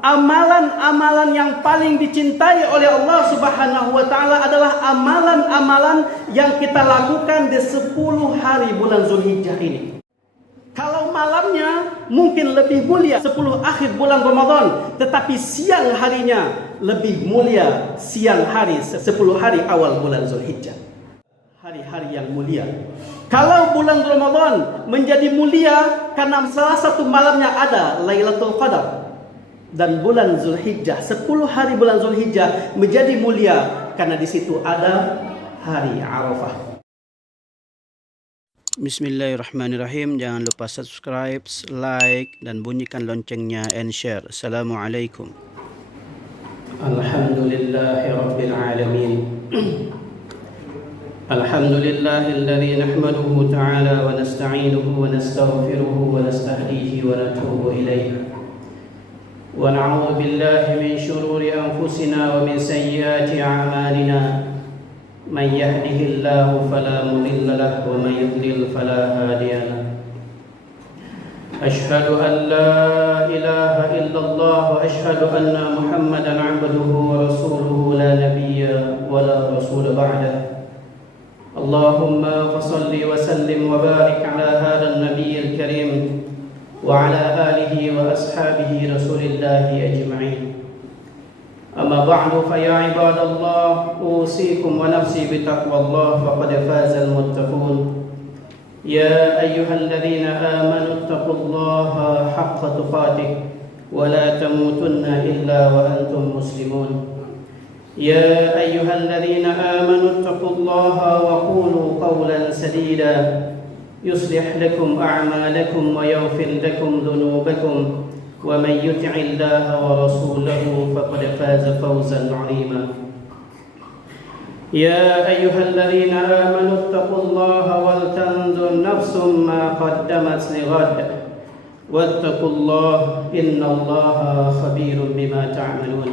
amalan-amalan yang paling dicintai oleh Allah Subhanahu wa taala adalah amalan-amalan yang kita lakukan di 10 hari bulan Zulhijjah ini. Kalau malamnya mungkin lebih mulia 10 akhir bulan Ramadan, tetapi siang harinya lebih mulia siang hari 10 hari awal bulan Zulhijjah. Hari-hari yang mulia. Kalau bulan Ramadan menjadi mulia karena salah satu malamnya ada Lailatul Qadar, dan bulan Zulhijjah 10 hari bulan Zulhijjah menjadi mulia karena di situ ada hari Arafah. Bismillahirrahmanirrahim. Jangan lupa subscribe, like, dan bunyikan loncengnya and share. Assalamualaikum. Alhamdulillahirabbil alamin. Alhamdulillahilladzi nahmaduhu ta'ala wa nasta'inuhu wa nastaghfiruhu wa nastahdihi wa natubu ilayhi. Wa na'udzu billahi min shururi anfusina wa min sayyiati a'malina. من يهده الله فلا مضل له ومن يضلل فلا هادي له أشهد أن لا إله إلا الله وأشهد أن محمدا عبده ورسوله لا نبي ولا رسول بعده اللهم فصل وسلم وبارك على هذا النبي الكريم وعلى آله وأصحابه رسول الله أجمعين. أما بعد فيا عباد الله أوصيكم ونفسي بتقوى الله فقد فاز المتقون. يا أيها الذين آمنوا اتقوا الله حق تقاته ولا تموتن إلا وأنتم مسلمون. يا أيها الذين آمنوا اتقوا الله وقولوا قولا سديدا يصلح لكم أعمالكم ويغفر لكم ذنوبكم ومن يطع الله ورسوله فقد فاز فوزا عظيما. يا أيها الذين آمنوا اتقوا الله ولتنظر نفس ما قدمت لغد واتقوا الله إن الله خبير بما تعملون.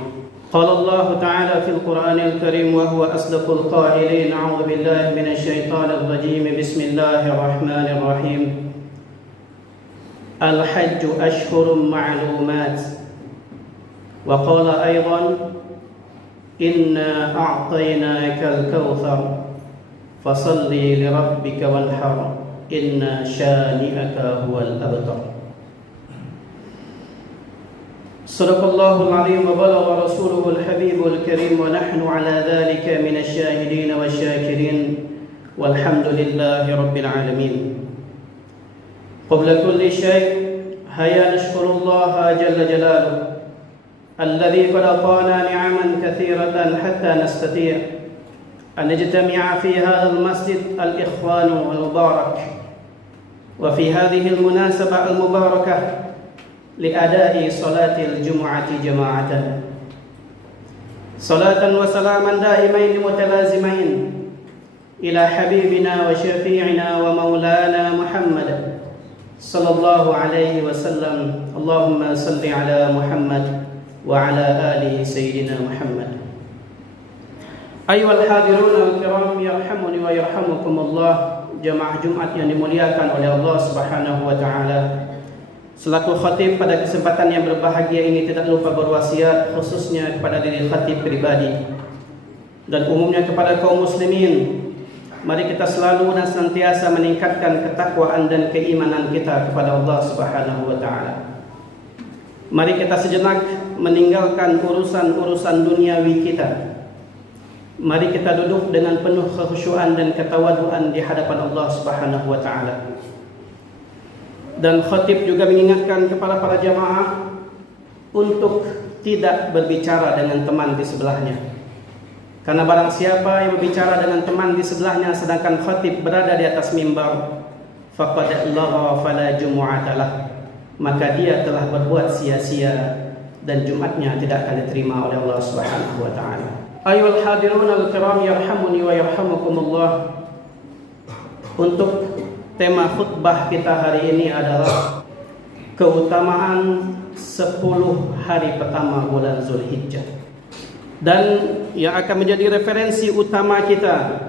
قال الله تعالى في القرآن الكريم وهو أصدق القائلين: أعوذ بالله من الشيطان الرجيم بسم الله الرحمن الرحيم. الحج أشهر معلومات. وقال أيضا: إنا أعطيناك الكوثر فصل لربك وانحر إن شانئك هو الأبتر. صدق الله العظيم وبلغ رسوله الحبيب الكريم ونحن على ذلك من الشاهدين والشاكرين والحمد لله رب العالمين. قبل كل شيء هيا نشكر الله جل جلاله الذي قد أعطانا نعما كثيرة حتى نستطيع أن نجتمع في هذا المسجد الإخوان المبارك وفي هذه المناسبة المباركة لأداء صلاة الجمعة جماعة. صلاة وسلاما دائمين متلازمين إلى حبيبنا وشفيعنا ومولانا محمد صلى الله عليه وسلم. اللهم صل على محمد وعلى آله سيدنا محمد. أيها الحاضرون الكرام يرحمني ويرحمكم الله. Jamaah Jumat yang dimuliakan oleh Allah Subhanahu wa taala. Selaku khatib pada kesempatan yang berbahagia ini tidak lupa berwasiat khususnya kepada diri khatib pribadi dan umumnya kepada kaum muslimin. Mari kita selalu dan senantiasa meningkatkan ketakwaan dan keimanan kita kepada Allah Subhanahu wa taala. Mari kita sejenak meninggalkan urusan-urusan duniawi kita. Mari kita duduk dengan penuh kekhusyuan dan ketawaduan di hadapan Allah Subhanahu wa taala. Dan khatib juga mengingatkan kepada para jamaah untuk tidak berbicara dengan teman di sebelahnya. Karena barang siapa yang berbicara dengan teman di sebelahnya sedangkan khatib berada di atas mimbar, faqad lagha fala jumu'ata lah, maka dia telah berbuat sia-sia dan Jumatnya tidak akan diterima oleh Allah Subhanahu wa taala. Ayyuhal hadirun al-kiram yarhamuni wa yarhamukumullah. Untuk tema khutbah kita hari ini adalah keutamaan 10 hari pertama bulan Zulhijjah. Dan yang akan menjadi referensi utama kita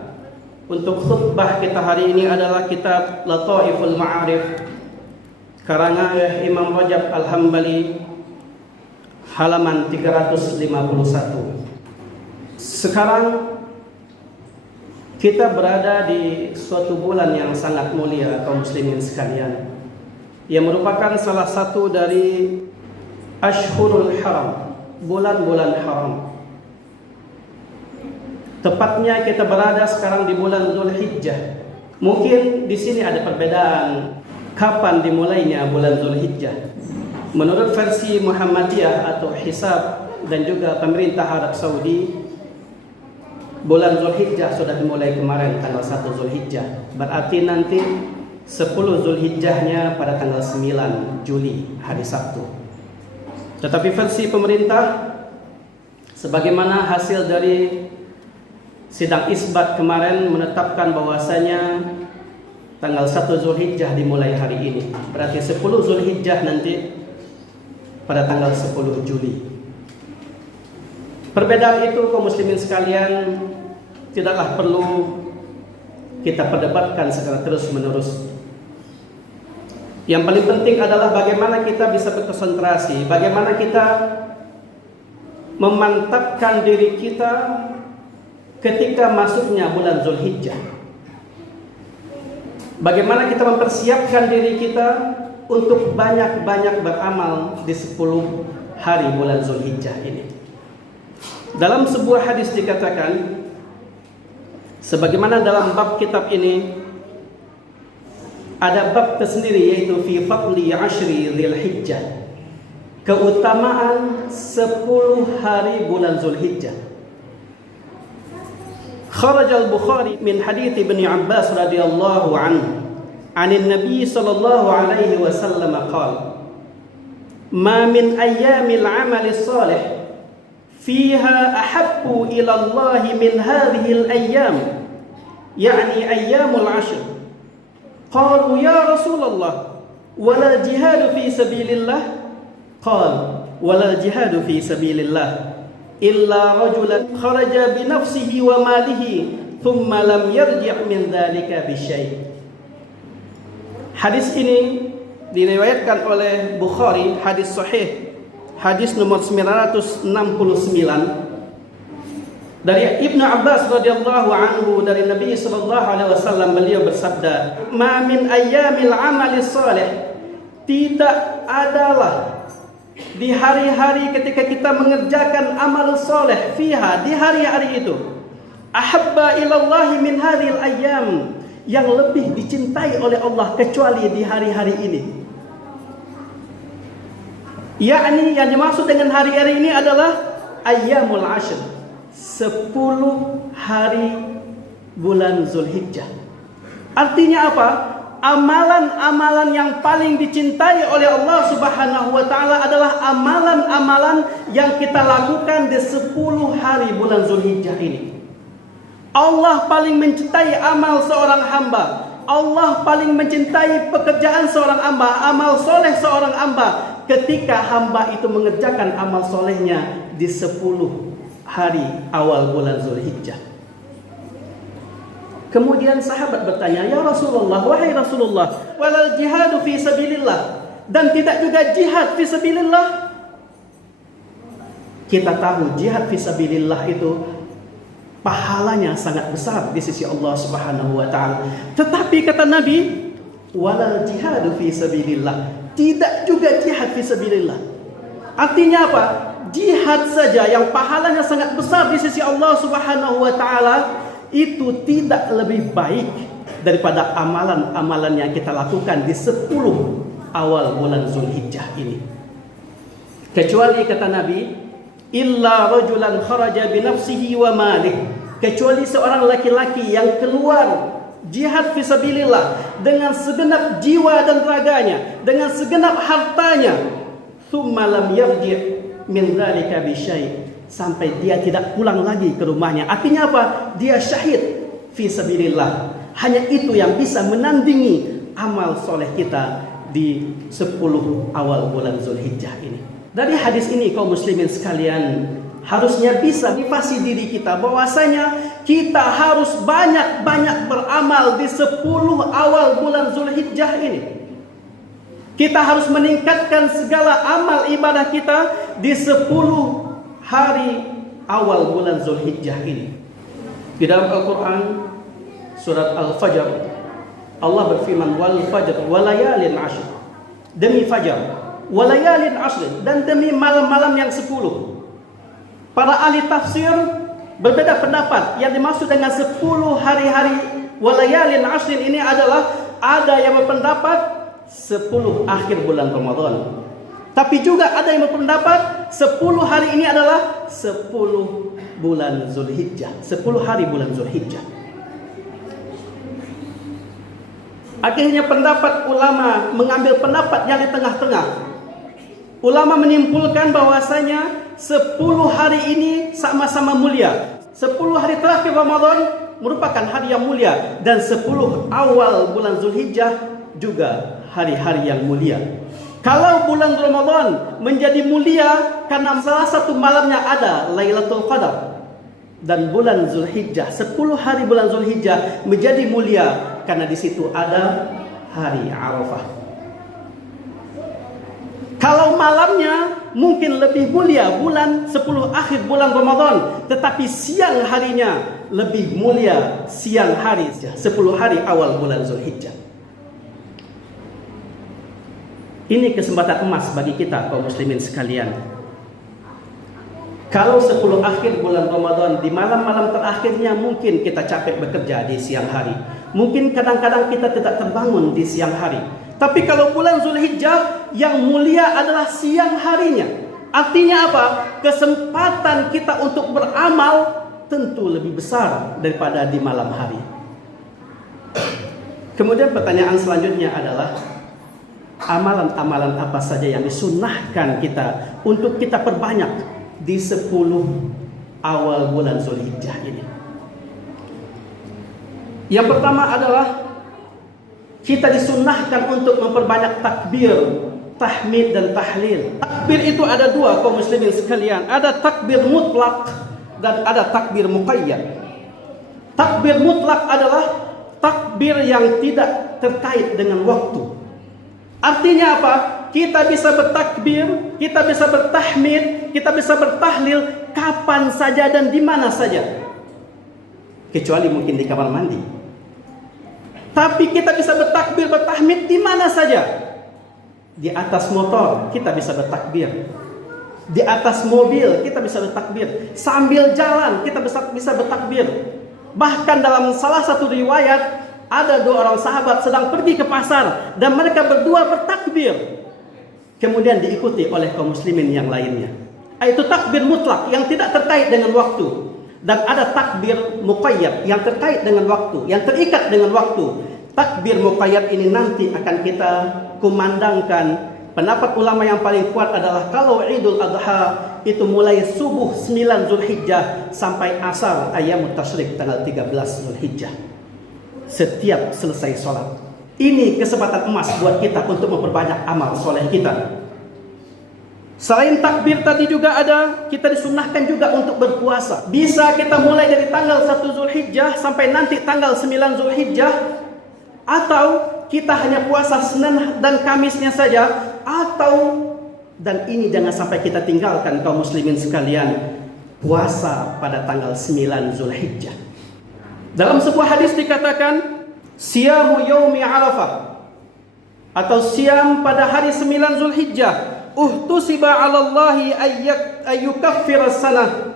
untuk khutbah kita hari ini adalah kitab Lataiful Ma'arif karangan Imam Rajab Al-Hambali. halaman 351. Sekarang kita berada di suatu bulan yang sangat mulia kaum muslimin sekalian, yang merupakan salah satu dari Ashhurul Haram, bulan-bulan haram. Tepatnya kita berada sekarang di bulan Zulhijjah. Mungkin di sini ada perbedaan kapan dimulainya bulan Zulhijjah. Menurut versi Muhammadiyah atau Hisab dan juga pemerintah Arab Saudi, bulan Zulhijjah sudah dimulai kemarin tanggal 1 Zulhijjah. Berarti nanti 10 Zulhijjahnya pada tanggal 9 Juli, hari Sabtu. Tetapi versi pemerintah, sebagaimana hasil dari sidang isbat kemarin menetapkan bahwasanya tanggal 1 Zulhijjah dimulai hari ini. Berarti 10 Zulhijjah nanti pada tanggal 10 Juli. Perbedaan itu kaum muslimin sekalian tidaklah perlu kita perdebatkan secara terus-menerus. Yang paling penting adalah bagaimana kita bisa berkonsentrasi, bagaimana kita memantapkan diri kita ketika masuknya bulan Zulhijjah. Bagaimana kita mempersiapkan diri kita untuk banyak-banyak beramal di 10 hari bulan Zulhijjah ini. Dalam sebuah hadis dikatakan, sebagaimana dalam bab kitab ini ada bab tersendiri, yaitu fi fadli ashri Dzulhijjah, keutamaan 10 hari bulan Zulhijjah. Kharaj al-Bukhari min hadits Ibnu Abbas radhiyallahu anhu عن النبي صلى الله عليه وسلم قال: ما من أيام العمل الصالح فيها أحب إلى الله من هذه الأيام، يعني أيام العشر. قالوا يا رسول الله ولا الجهاد في سبيل الله؟ قال: ولا الجهاد في سبيل الله إلا رجلا خرج بنفسه وماله ثم لم يرجع من ذلك بشيء. Hadis ini diriwayatkan oleh Bukhari, hadis sahih, hadis nomor 969 dari Ibnu Abbas radhiyallahu anhu, dari Nabi sallallahu alaihi wasallam. Beliau bersabda, "Ma min ayyamil amali salih", tidak adalah di hari-hari ketika kita mengerjakan amal soleh, fiha, di hari-hari itu, ahabba ilallahi min hadhil ayyam, yang lebih dicintai oleh Allah kecuali di hari-hari ini. Yakni yang dimaksud dengan hari-hari ini adalah ayyamul ashr, 10 hari bulan Zulhijjah. Artinya apa? Amalan-amalan yang paling dicintai oleh Allah Subhanahu wa taala adalah amalan-amalan yang kita lakukan di 10 hari bulan Zulhijjah ini. Allah paling mencintai amal seorang hamba. Allah paling mencintai pekerjaan seorang hamba, amal soleh seorang hamba, ketika hamba itu mengerjakan amal solehnya di 10 hari awal bulan Zulhijjah. Kemudian sahabat bertanya, "Ya Rasulullah, wahai Rasulullah, walal jihadu fi sabilillah, dan tidak juga jihad fi sabilillah?" Kita tahu jihad fi sabilillah itu pahalanya sangat besar di sisi Allah Subhanahu wa taala. Tetapi kata Nabi, walal jihadu fi sabilillah, tidak juga jihad fi sabilillah. Artinya apa? Jihad saja yang pahalanya sangat besar di sisi Allah Subhanahu wa taala itu tidak lebih baik daripada amalan-amalan yang kita lakukan di 10 awal bulan Zulhijjah ini. Kecuali kata Nabi, illa rajulan kharaja bi nafsihi wa malih, kecuali seorang laki-laki yang keluar jihad fisabilillah dengan segenap jiwa dan raganya, dengan segenap hartanya, thumma lam yarji' min dzalika bi syai', sampai dia tidak pulang lagi ke rumahnya. Artinya apa? Dia syahid fisabilillah. Hanya itu yang bisa menandingi amal soleh kita di 10 awal bulan Zulhijjah ini. Dari hadis ini kaum muslimin sekalian, harusnya bisa motivasi diri kita bahwasanya kita harus banyak-banyak beramal di 10 awal bulan Zulhijjah ini. Kita harus meningkatkan segala amal ibadah kita di 10 hari awal bulan Zulhijjah ini. Di dalam Al-Quran surat Al-Fajr, Allah berfirman, wal fajr walayalin ashr, demi fajar, walayalin ashr, dan demi malam-malam yang 10. Para ahli tafsir berbeda pendapat. Yang dimaksud dengan 10 hari-hari walayalin ashr ini adalah, ada yang berpendapat 10 akhir bulan Ramadan, tapi juga ada yang berpendapat 10 hari ini adalah 10 bulan Zulhijjah, 10 hari bulan Zulhijjah. Akhirnya pendapat ulama mengambil pendapat yang di tengah-tengah. Ulama menyimpulkan bahwasanya 10 hari ini sama-sama mulia. 10 hari terakhir Ramadan merupakan hari yang mulia, dan 10 awal bulan Zulhijjah juga hari-hari yang mulia. Kalau bulan Ramadan menjadi mulia karena salah satu malamnya ada Lailatul Qadar, dan bulan Zulhijjah, 10 hari bulan Zulhijjah menjadi mulia karena di situ ada hari Arafah. Kalau malamnya mungkin lebih mulia bulan 10 akhir bulan Ramadan, tetapi siang harinya lebih mulia siang hari 10 hari awal bulan Zulhijjah. Ini kesempatan emas bagi kita kaum muslimin sekalian. Kalau 10 akhir bulan Ramadan, di malam-malam terakhirnya mungkin kita capek bekerja di siang hari. Mungkin kadang-kadang kita tidak terbangun di siang hari. Tapi kalau bulan Zulhijjah, yang mulia adalah siang harinya. Artinya apa? Kesempatan kita untuk beramal tentu lebih besar daripada di malam hari. Kemudian pertanyaan selanjutnya adalah, amalan-amalan apa saja yang disunnahkan kita untuk kita perbanyak di 10 awal bulan Zulhijjah ini? Yang pertama adalah kita disunnahkan untuk memperbanyak takbir, tahmid dan tahlil. Takbir itu ada dua kaum muslimin sekalian. Ada takbir mutlak dan ada takbir muqayyad. Takbir mutlak adalah takbir yang tidak terkait dengan waktu. Artinya apa? Kita bisa bertakbir, kita bisa bertahmid, kita bisa bertahlil kapan saja dan di mana saja, kecuali mungkin di kamar mandi. Tapi kita bisa bertakbir, bertahmid di mana saja. Di atas motor kita bisa bertakbir, di atas mobil kita bisa bertakbir, sambil jalan kita bisa bertakbir. Bahkan dalam salah satu riwayat, ada 2 orang sahabat sedang pergi ke pasar dan mereka berdua bertakbir, kemudian diikuti oleh kaum muslimin yang lainnya. Itu takbir mutlak yang tidak terkait dengan waktu. Dan ada takbir muqayyad yang terkait dengan waktu, yang terikat dengan waktu. Takbir muqayyad ini nanti akan kita kumandangkan. Pendapat ulama yang paling kuat adalah kalau Idul Adha itu mulai subuh 9 Zulhijjah sampai asar ayamut tasyrik tanggal 13 Zulhijjah. Setiap selesai sholat. Ini kesempatan emas buat kita untuk memperbanyak amal soleh kita. Selain takbir tadi juga ada, kita disunnahkan juga untuk berpuasa. Bisa kita mulai dari tanggal 1 Zulhijjah sampai nanti tanggal 9 Zulhijjah, atau kita hanya puasa Senin dan Kamisnya saja, atau, dan ini jangan sampai kita tinggalkan kaum muslimin sekalian, puasa pada tanggal 9 Zulhijjah. Dalam sebuah hadis dikatakan, siyamu yaumi Arafah, atau siam pada hari 9 Zulhijjah, uhtusiba 'ala Allahi ayyukaffira as-sanah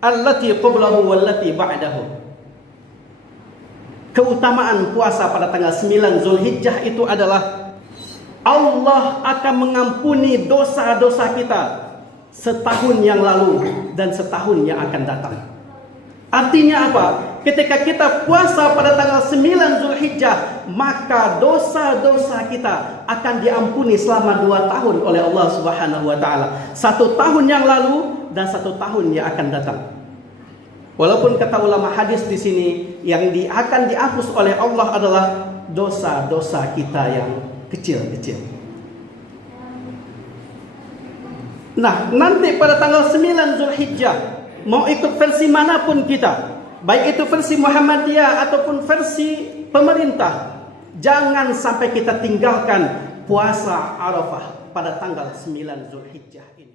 allati qablahu wallati ba'dahu. Keutamaan puasa pada tanggal 9 Zulhijjah itu adalah Allah akan mengampuni dosa-dosa kita setahun yang lalu dan setahun yang akan datang. Artinya apa? Ketika kita puasa pada tanggal 9 Zulhijjah, maka dosa-dosa kita akan diampuni selama 2 tahun oleh Allah Subhanahu wa taala. 1 tahun yang lalu dan 1 tahun yang akan datang. Walaupun kata ulama hadis di sini, yang akan dihapus oleh Allah adalah dosa-dosa kita yang kecil-kecil. Nah, nanti pada tanggal 9 Zulhijjah, mau ikut versi manapun kita, baik itu versi Muhammadiyah ataupun versi pemerintah, jangan sampai kita tinggalkan puasa Arafah pada tanggal 9 Zulhijjah ini.